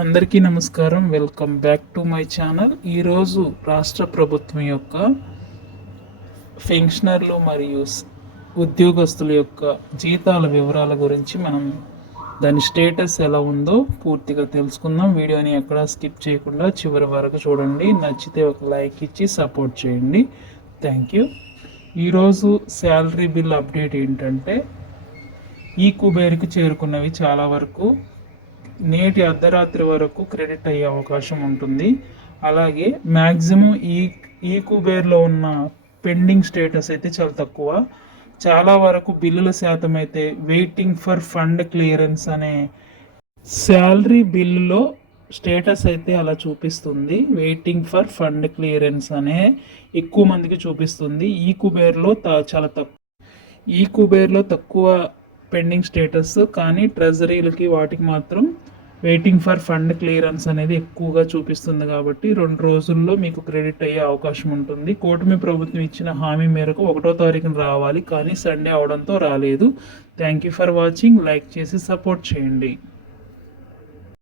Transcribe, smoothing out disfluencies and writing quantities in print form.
అందరికీ నమస్కారం. Welcome back to my channel. ఈరోజు రాష్ట్ర ప్రభుత్వం యొక్క పెన్షనర్లు మరియు ఉద్యోగస్తుల యొక్క జీతాల వివరాల గురించి మనం దాని స్టేటస్ ఎలా ఉందో పూర్తిగా తెలుసుకుందాం. వీడియోని ఎక్కడా స్కిప్ చేయకుండా చివరి వరకు చూడండి. నచ్చితే ఒక లైక్ ఇచ్చి సపోర్ట్ చేయండి. Thank you. ఈరోజు శాలరీ బిల్ అప్డేట్ ఏంటంటే ఈ కుబేర్కి చేరుకున్నవి చాలా వరకు నేటి అర్ధరాత్రి వరకు క్రెడిట్ అయ్యే అవకాశం ఉంటుంది. అలాగే మ్యాక్సిమం ఈ కుబేర్లో ఉన్న పెండింగ్ స్టేటస్ అయితే చాలా తక్కువ. చాలా వరకు బిల్లుల శాతం అయితే వెయిటింగ్ ఫర్ ఫండ్ క్లియరెన్స్ అనే శాలరీ బిల్లులో స్టేటస్ అయితే అలా చూపిస్తుంది. వెయిటింగ్ ఫర్ ఫండ్ క్లియరెన్స్ అనే ఎక్కువ మందికి చూపిస్తుంది. ఈ కుబేర్లో తక్కువ పెండింగ్ స్టేటస్, కానీ ట్రెజరీలకి వాటికి మాత్రం వెయిటింగ్ ఫర్ ఫండ్ క్లియరెన్స్ అనేది ఎక్కువగా చూపిస్తుంది. కాబట్టి 2 రోజుల్లో మీకు క్రెడిట్ అయ్యే అవకాశం ఉంటుంది. కూటమి ప్రభుత్వం ఇచ్చిన హామీ మేరకు 1వ తారీఖున రావాలి, కానీ సండే అవడంతో రాలేదు. Thank you for watching. Like చేసి సపోర్ట్ చేయండి.